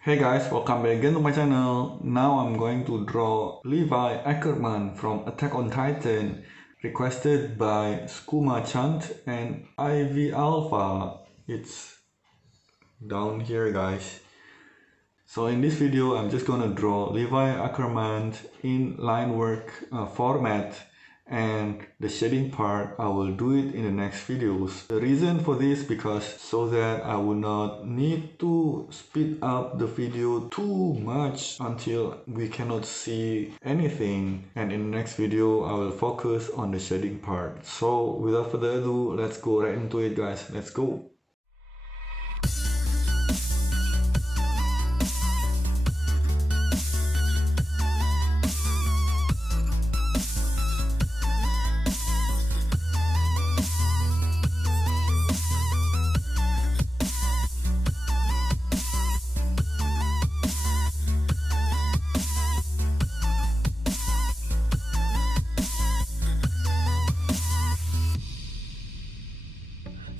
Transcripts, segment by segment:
Hey guys, welcome back again to my channel. Now I'm going to draw Levi Ackerman from Attack on Titan, requested by Scooma Chant and Ivi Alva. It's down here guys. So in this video I'm just gonna draw Levi Ackerman in line work format, and the shading part I will do it in the next videos. The reason for this because so that I will not need to speed up the video too much until we cannot see anything, and in the next video I will focus on the shading part. So without further ado, let's go right into it guys. Let's go.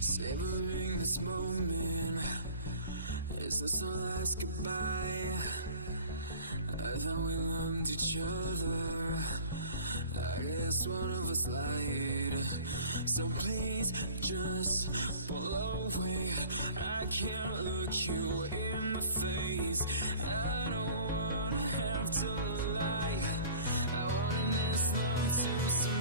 Savoring this moment, is this the last goodbye? I thought we loved each other, I guess one of us lied. So please just pull away, I can't look you in the face. I don't wanna have to lie, I wanna miss the taste of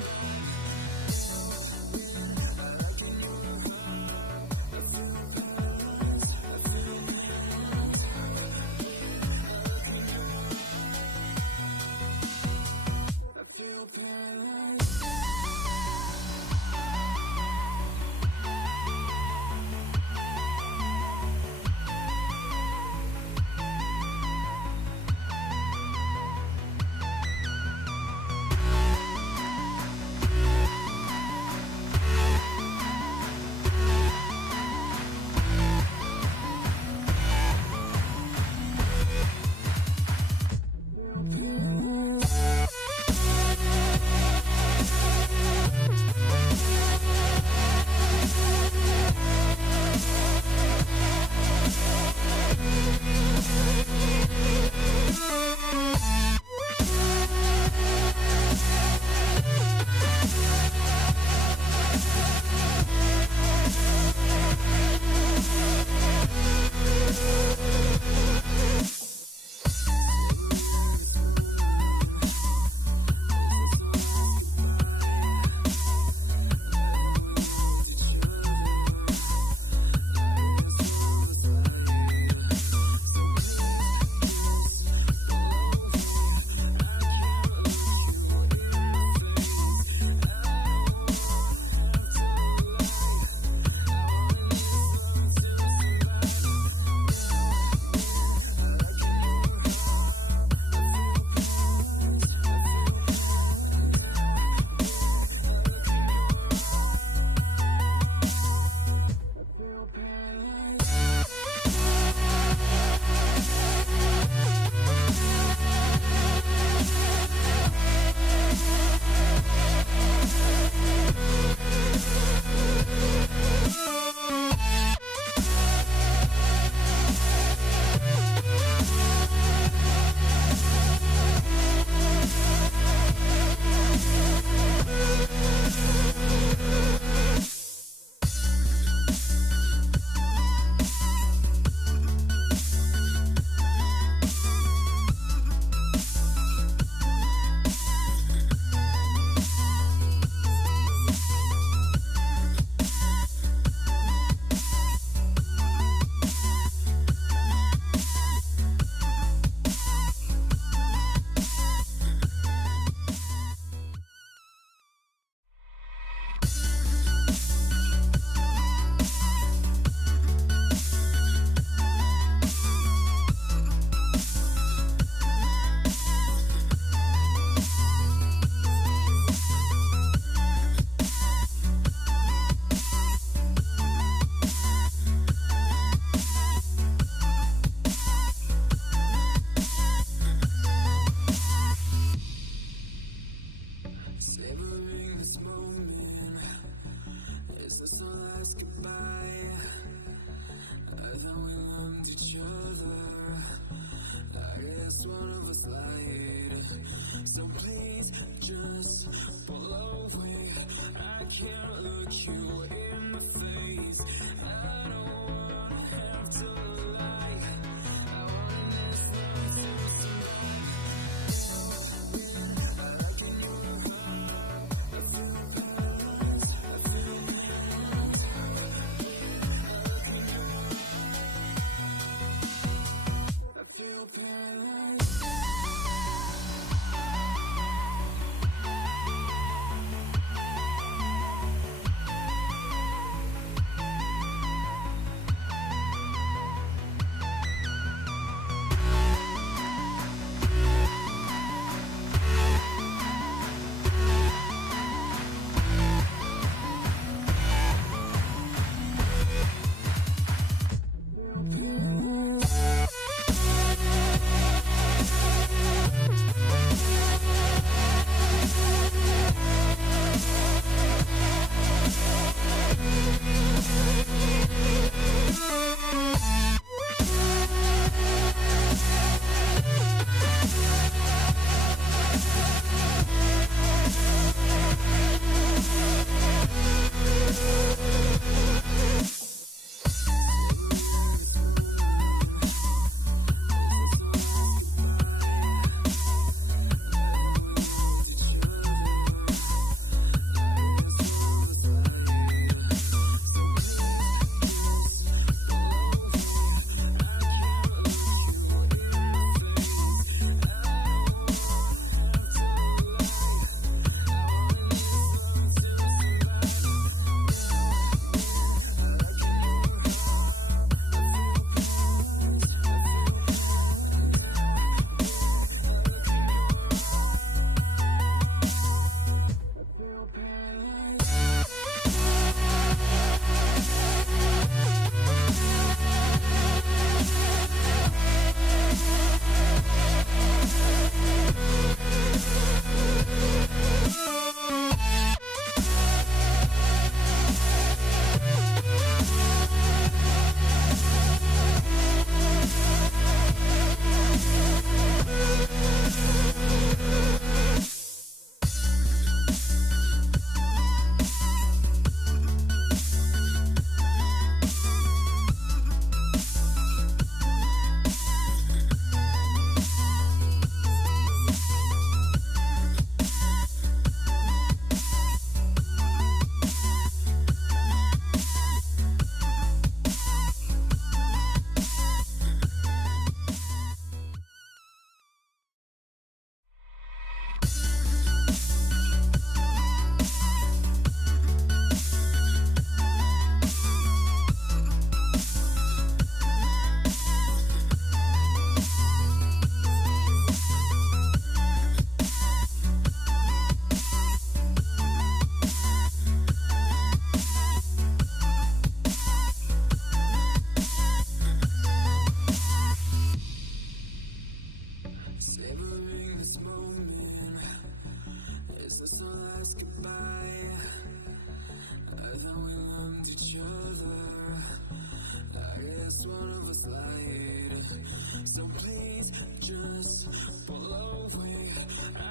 So please just pull away.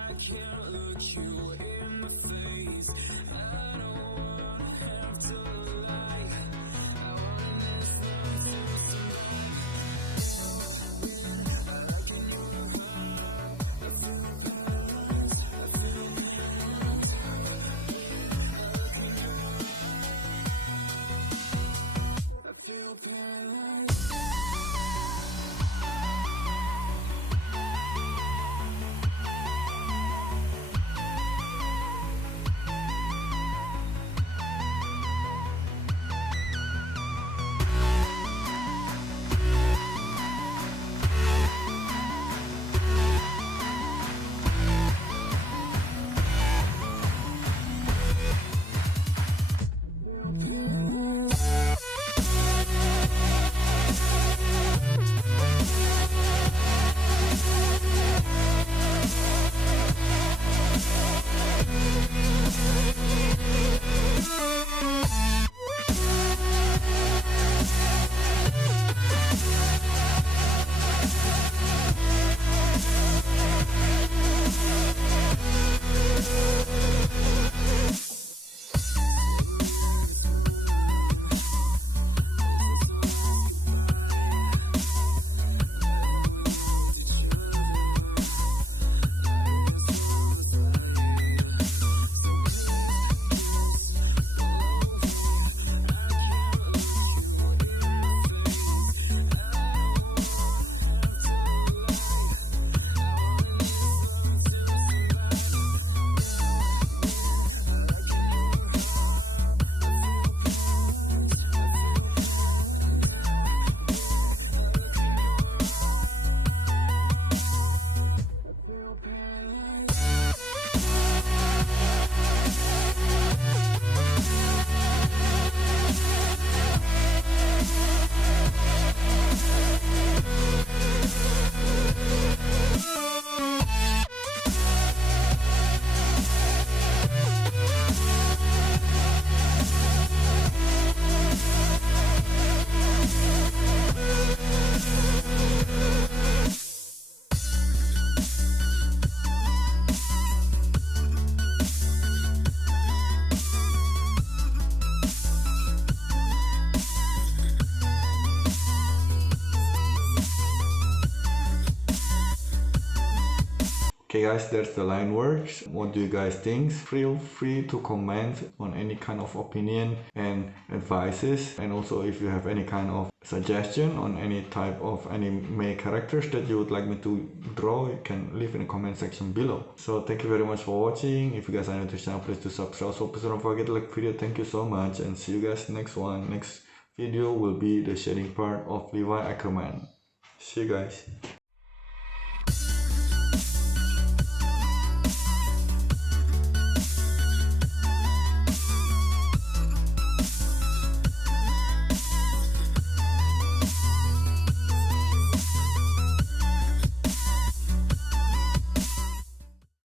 I can't look you in the face. I don't wanna have to lie. I wanna miss those I feel paralyzed. Okay guys, that's the line works. What do you guys think? Feel free to comment on any kind of opinion and advices, and also if you have any kind of suggestion on any type of anime characters that you would like me to draw, you can leave in the comment section below. So thank you very much for watching. If you guys are new to the channel, please do subscribe. So please don't forget to like the video. Thank you so much, and see you guys next one. Next video will be the shading part of Levi Ackerman. See you guys.